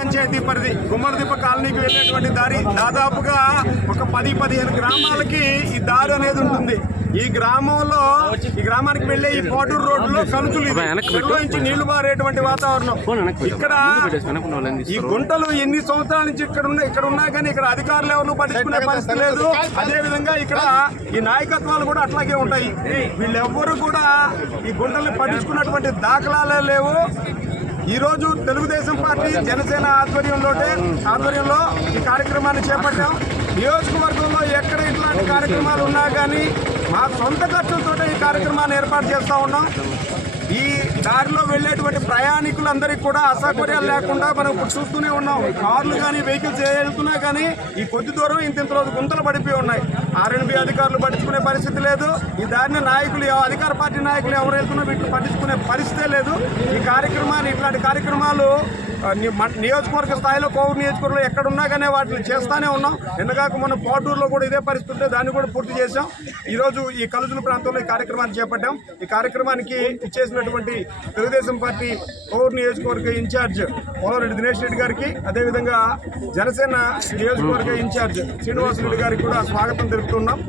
పంచాయతీ పరిధి గుమ్మడిదిప్ప కాలనీకి వెళ్ళేటువంటి దారి దాదాపుగా ఒక 10-15 గ్రామాలకి ఈ దారి అనేది ఉంటుంది. ఈ గ్రామానికి వెళ్లే ఈ పాటూరు రోడ్డులో కలుచులు నిర్వహించి నీళ్లు బారేటువంటి వాతావరణం. ఇక్కడ ఈ గుంటలు ఎన్ని సంవత్సరాల నుంచి ఇక్కడ ఉన్నా కానీ ఇక్కడ అధికారులు ఎవరు పట్టించుకునే పరిస్థితి లేదు. అదే విధంగా ఇక్కడ ఈ నాయకత్వాలు కూడా అట్లాగే ఉంటాయి. వీళ్ళెవ్వరూ కూడా ఈ గుంటల్ని పట్టించుకున్నటువంటి దాఖలాలే లేవు. ఈ రోజు తెలుగుదేశం పార్టీ జనసేన ఆధ్వర్యంలో ఈ కార్యక్రమాన్ని చేపట్టాం. నియోజకవర్గంలో ఎక్కడ ఇట్లాంటి కార్యక్రమాలు ఉన్నా కానీ మా సొంత ఖర్చులతో ఈ కార్యక్రమాన్ని ఏర్పాటు చేస్తూ ఉన్నాం. ఈ దారిలో వెళ్ళేటువంటి ప్రయాణికులందరికీ కూడా అసౌకర్యాలు లేకుండా మనం ఇప్పుడు చూస్తూనే ఉన్నాం. కార్లు కానీ వెహికల్స్ వెళ్తున్నా కానీ ఈ కొద్ది దూరం ఇంత రోజు గుంతలు పడిపోయి ఉన్నాయి. ఆర్ఎండ్బి అధికారులు పట్టించుకునే పరిస్థితి లేదు. ఈ దారిని అధికార పార్టీ నాయకులు ఎవరు వెళ్తున్నా వీటిని పట్టించుకునే పరిస్థితే లేదు. ఈ కార్యక్రమాన్ని ఇట్లాంటి కార్యక్రమాలు నియోజకవర్గ స్థాయిలో కోవూరు నియోజకవర్గంలో ఎక్కడున్నా కానీ వాటిని చేస్తూనే ఉన్నాం. ఎందుకాక మనం పాటూరులో కూడా ఇదే పరిస్థితి ఉంటే దాన్ని కూడా పూర్తి చేశాం. ఈరోజు ఈ కలుజుల ప్రాంతంలో ఈ కార్యక్రమాన్ని చేపట్టాం. ఈ కార్యక్రమానికి ఇచ్చేసినటువంటి తెలుగుదేశం పార్టీ కోవూరు నియోజకవర్గ ఇన్ఛార్జ్ పోలరెడ్డి దినేష్ రెడ్డి గారికి, అదేవిధంగా జనసేన నియోజకవర్గ ఇన్ఛార్జ్ శ్రీనివాసరెడ్డి గారికి కూడా స్వాగతం తెలుపుతున్నాం.